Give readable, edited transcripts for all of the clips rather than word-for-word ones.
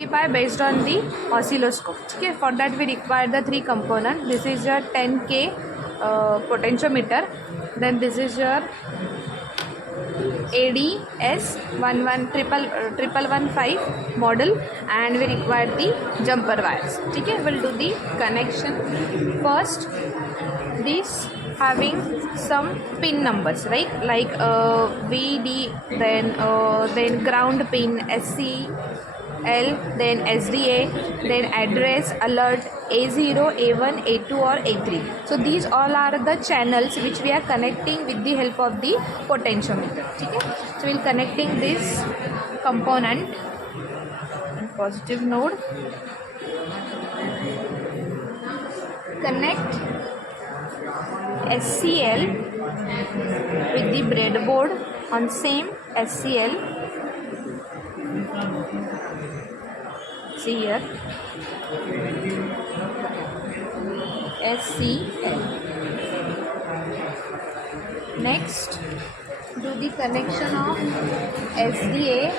based on the oscilloscope. Okay, for that we require the three components. This is your 10K potentiometer. Then this is your ADS 1115 model, and we require the jumper wires. Okay, we'll do the connection first. This having some pin numbers, right? Like VD, then ground pin SC. L, then SDA, then address, alert, A0, A1, A2 or A3. So these all are the channels which we are connecting with the help of the potentiometer. Okay? So we'll connecting this component in positive node. Connect SCL with the breadboard on same SCL. See here, SCL. Next, do the connection of SDA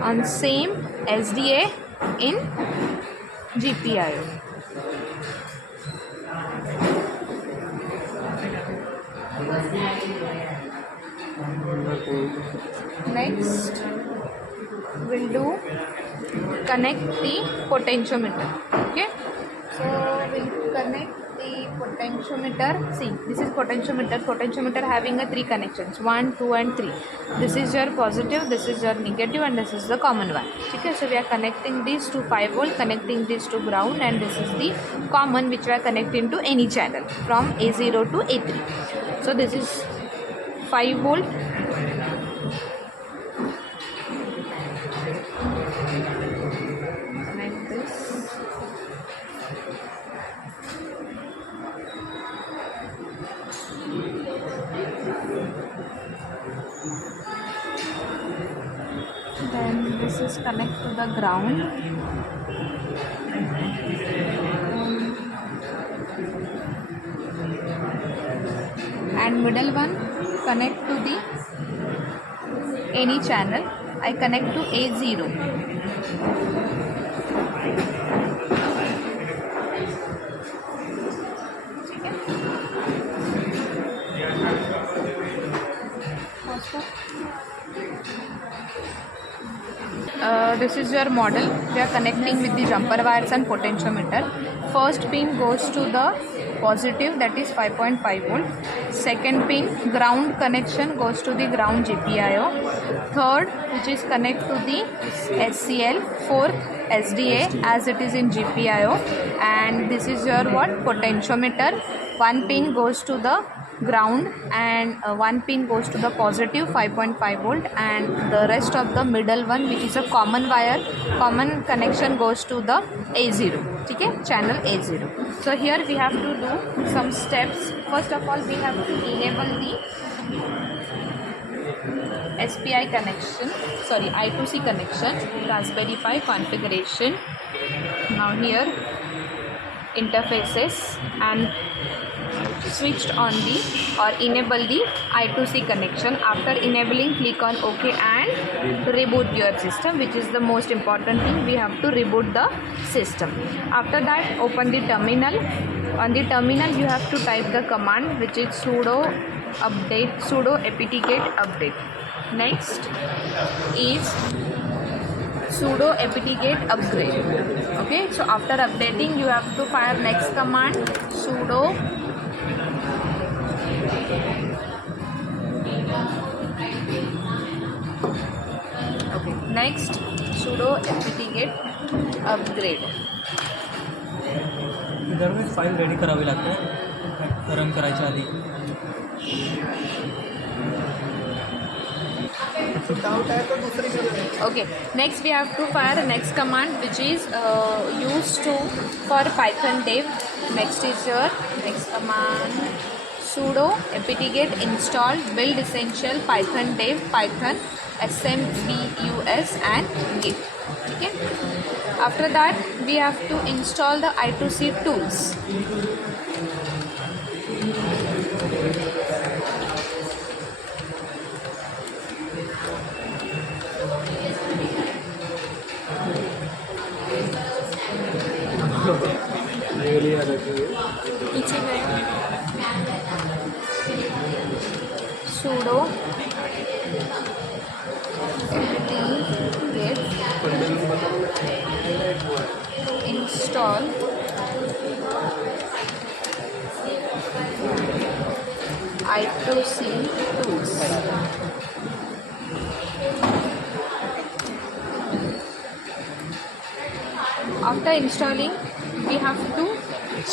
on same SDA in GPIO. Next, we'll do connect the potentiometer. Okay, so we'll connect the potentiometer. See, this is potentiometer. Potentiometer having a three connections, 1, 2 and 3. This is your positive, this is your negative, and this is the common one. Okay, so we are connecting this to 5 volt, connecting this to ground, and this is the common which we are connecting to any channel from A0 to A3. So this is 5 volt. Connect this. Then this is connect to the ground. And middle one connect to the any channel. I connect to A0. This is your model. We are connecting with the jumper wires and potentiometer. First pin goes to the positive, that is 5.5 volt. Second pin, ground connection, goes to the ground GPIO. Third, which is connect to the SCL. Fourth, SDA, as it is in GPIO. And this is your what? Potentiometer. One pin goes to the ground and one pin goes to the positive 5.5 volt, and the rest of the middle one, which is a common wire, common connection, goes to the A0. Okay, channel A0. So here we have to do some steps. First of all, we have to enable the SPI connection, sorry, I2C connection, Raspberry Pi configuration. Now here interfaces, and switched on the or enable the I2C connection. After enabling, click on OK and reboot your system, which is the most important thing. We have to reboot the system. After that, open the terminal. On the terminal, you have to type the command, which is sudo update, sudo apt-get update. Next is sudo apt-get upgrade. Okay, so after updating, you have to fire next command, sudo next sudo apt-get upgrade. इधर में file ready करावी लागते run करायच्या आधी. Okay, next we have to fire next command, which is used to for Python dev. Next is your next command, sudo apt-get install build essential Python dev Python SMBUS and git. Okay, after that we have to install the I2C tools. sudo git install I2C tools. After installing, we have to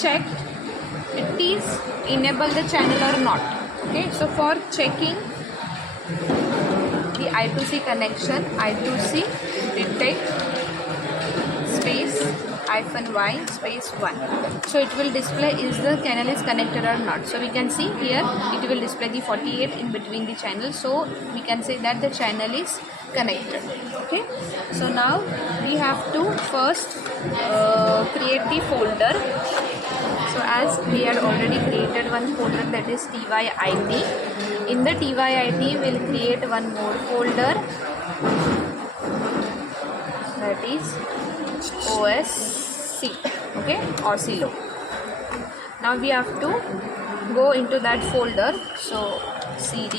check it is enable the channel or not. Okay, so for checking the I2C connection, I2C detect space -y space 1. So it will display is the channel is connected or not. So we can see here it will display the 48 in between the channels. So we can say that the channel is connected. Okay, so now we have to first create the folder. So as we had already created one folder, that is TYIT. In the TYIT we'll create one more folder, that is OSC. Okay, Oscillo. Now we have to go into that folder. So CD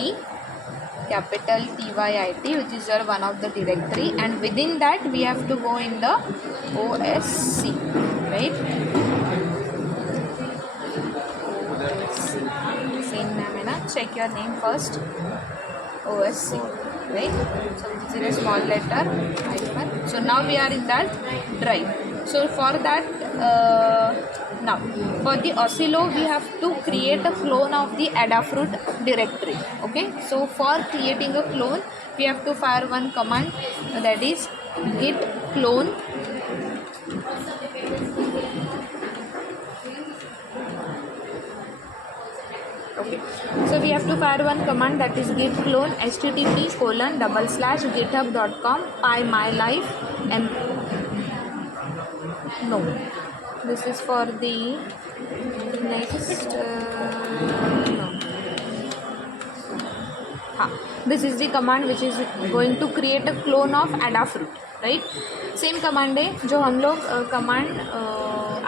capital TYIT, which is your one of the directory, and within that we have to go in the OSC, right? Same name hai na? Check your name first. OSC, right? So this is a small letter hyphen. So now we are in that drive. So for that now for the Oscillo we have to create a clone of the Adafruit directory. Okay, so for creating a clone we have to fire one command, that is git clone Okay, so we have to fire one command, that is git clone http://github.com pymylife no, this is for the next no. This is the command which is going to create a clone of Adafruit, right? Same command है जो हम लोग command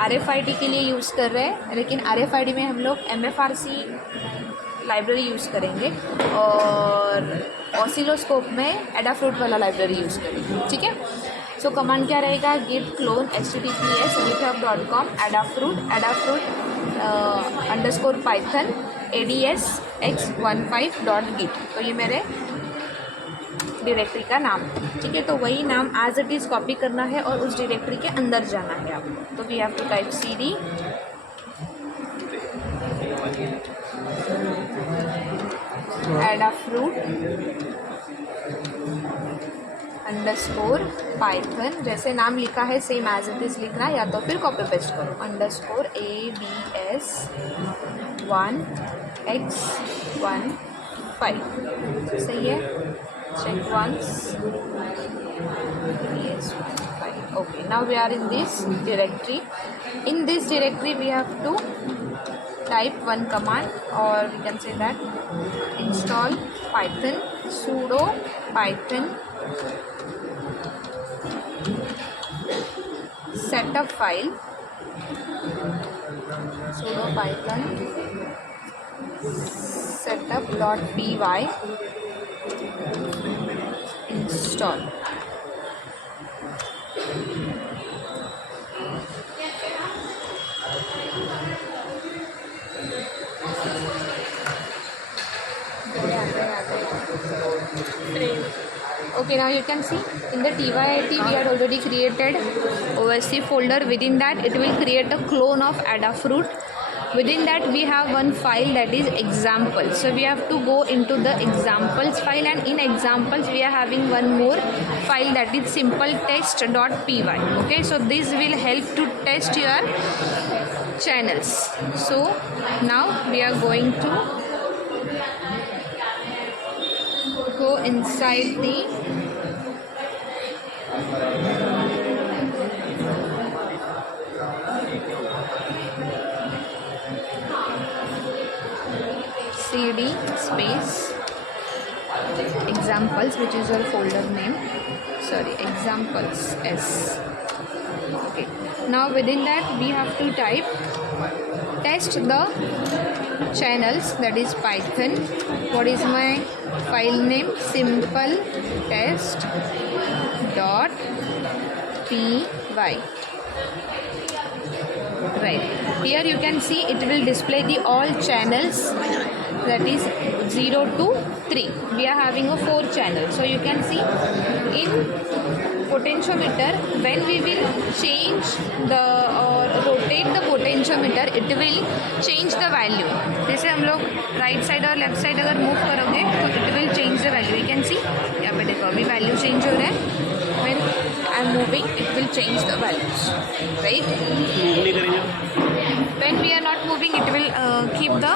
RFID के लिए use कर रहे हैं, लेकिन RFID में हम लोग MFRC लाइब्रेरी यूज़ करेंगे और ऑसिलोस्कोप में एडाफ्रूट वाला लाइब्रेरी यूज़ करेंगे. ठीक है, सो कमांड क्या रहेगा, git clone https://github.com adafruit _python adsx15.git. तो ये मेरे डायरेक्टरी का नाम है. ठीक है, तो वही नाम एज इट इज़ कॉपी करना है और उस डायरेक्टरी के अंदर जाना है आपको. तो we have to type cd adafruit _python, जैसे नाम लिखा है सेम एज इट इज़ लिखना, या तो फिर कॉपी पेस्ट करो _ads1x15. सही है, check once. Yes, fine. Okay, now we are in this directory. In this directory we have to type one command, or we can say that install python sudo python setup file sudo python setup.py install. Okay, now you can see in the TYIT we had already created OSC folder. Within that it will create a clone of Adafruit. Within that we have one file, that is example. So we have to go into the examples file, and in examples we are having one more file, that is simpletest.py. okay, so this will help to test your channels. So now we are going to go inside the cd space examples, which is your folder name, sorry, examples s. Okay, now within that we have to type test the channels, that is Python. What is my file name? Simple test dot py. Right, here you can see it will display the all channels, that is 0 to 3. We are having a 4 channel, so you can see in potentiometer when we will change the or rotate the potentiometer, it will change the value. जैसे हम लोग right side और left side अगर move करोगे तो it will change the value. You can see यहाँ पे देखो अभी वैल्यू चेंज हो रहा है. When I am moving it will change the values, right. When we are not moving, it will keep the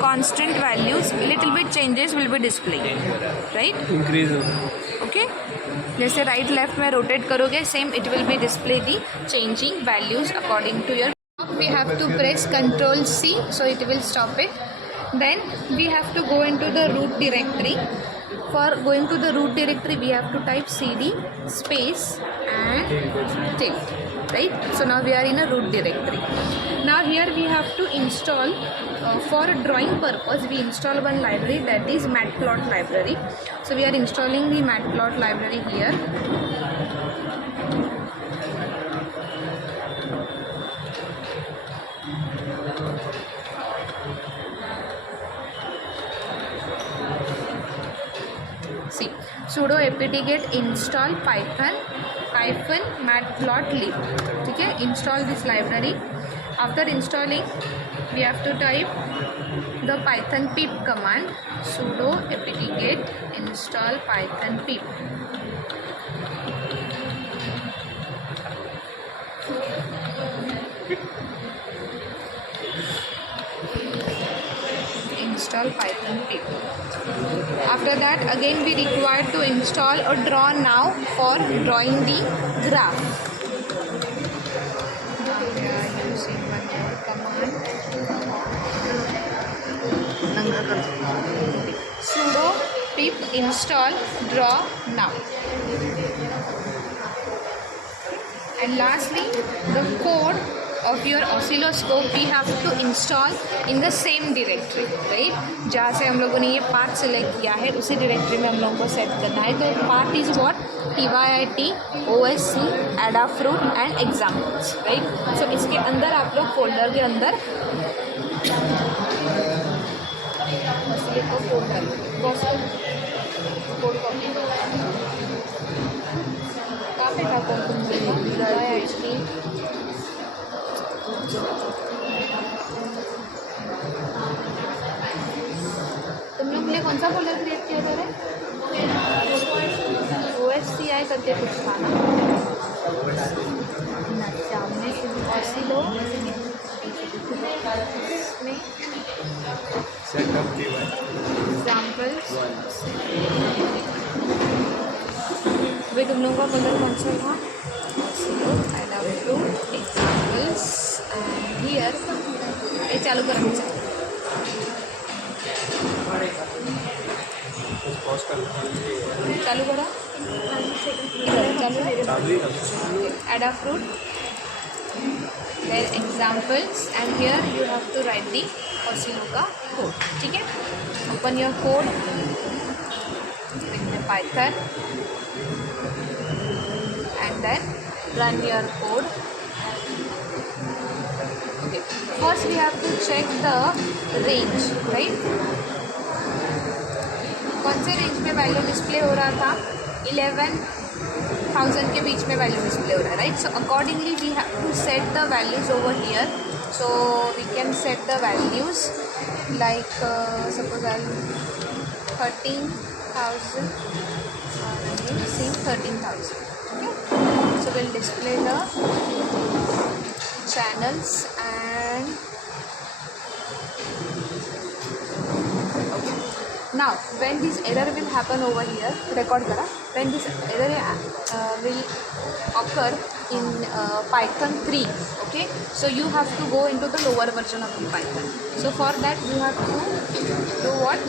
constant values. Little bit changes will be displayed, right? Increase हो. Okay. जैसे right left में rotate करोगे same it will be display the changing values according to your. We have to press Ctrl C, so it will stop it. Then we have to go into the root directory. For going to the root directory, we have to type cd space and tilt. Right? So now we are in a root directory. Now here we have to install for drawing purpose. We install one library, that is Matplot library. So we are installing the Matplot library here. See, sudo apt-get install python -matplotlib. ठीक है, install this library. After installing, we have to type the python pip command. Sudo apt-get install python pip. Install python pip. After that, again we require to install a draw now for drawing the graph. Now we are using one more command. Sudo pip install draw now. And lastly, the code of your oscilloscope we have to install in the same directory, right? जहाँ से हम लोगों ने ये path select किया है उसी directory में हम लोगों को सेट करना है. तो path is what? PYIT OSC Adafruit and examples, right. So इसके अंदर आप लोग फोल्डर के अंदर फोल्डर कोड कॉपी कहाँ पे था? PYIT तुम लोग के लिए कौन सा फोल्डर क्रिएट किया था? OSCI करके कुछ था ना. सामने ऑसिलो में एग्जाम्पल्स. वे तुम लोगों का फोल्डर कौन सा था? ऑसिलो एडाफ्रूट एग्जाम्पल्स एंड हियर. ये चालू करना चाहिए. चालू करा चालू Adafruit, then examples, and here you have to write the Oscillo का code. ठीक है, open your code with the Python and then run your code. Okay, first we have to check the range, right? कौन से range में value display हो रहा था? 11,000 के बीच में वैल्यू डिस्प्ले हो रहा है, right. So accordingly we have to set the values over here. So we can set the values like suppose I 13,000 same 13,000. Okay, so will display the channels and now when this error will happen over here, record kara, when this error will occur in Python 3, okay, so you have to go into the lower version of the Python. So for that you have to do what?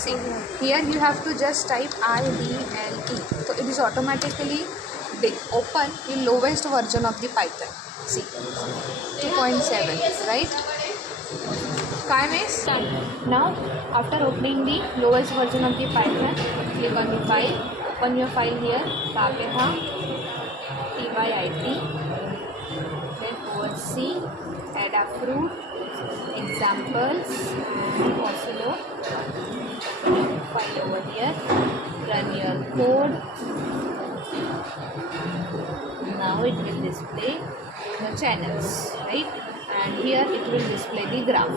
See, Here you have to just type IDLE. So it is automatically open the lowest version of the Python. See, 2.7, right? Time is now. After opening the lowest version of the Python, click on the file. Open your file here. Kapeha TYIT. Then over C, Adafruit, examples, Oscillo. File over here. Run your code. Now it will display the channels, right? And here it will display the graph.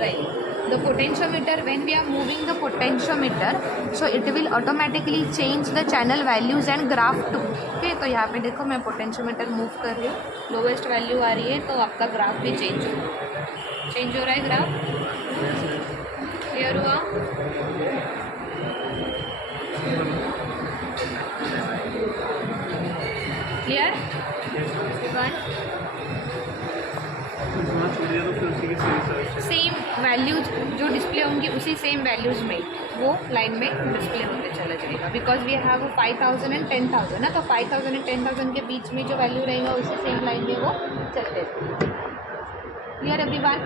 Right. The potentiometer, when we are moving the potentiometer, so it will automatically change the channel values and graph too. Okay, तो यहाँ पे देखो मैं potentiometer move कर रही हूँ, lowest value आ रही है तो आपका ग्राफ भी चेंज हो रहा है ग्राफ. क्लियर हुआ? क्लियर? सेम वैल्यूज जो डिस्प्ले होंगी उसी सेम वैल्यूज में वो लाइन में डिस्प्ले होते चला जाएगा. बिकॉज वी हैव 5000 एंड 10,000 ना, तो 5000 एंड 10,000 के बीच में जो वैल्यू रहेगा उसी सेम लाइन में वो चलते रहेगा. Clear everyone?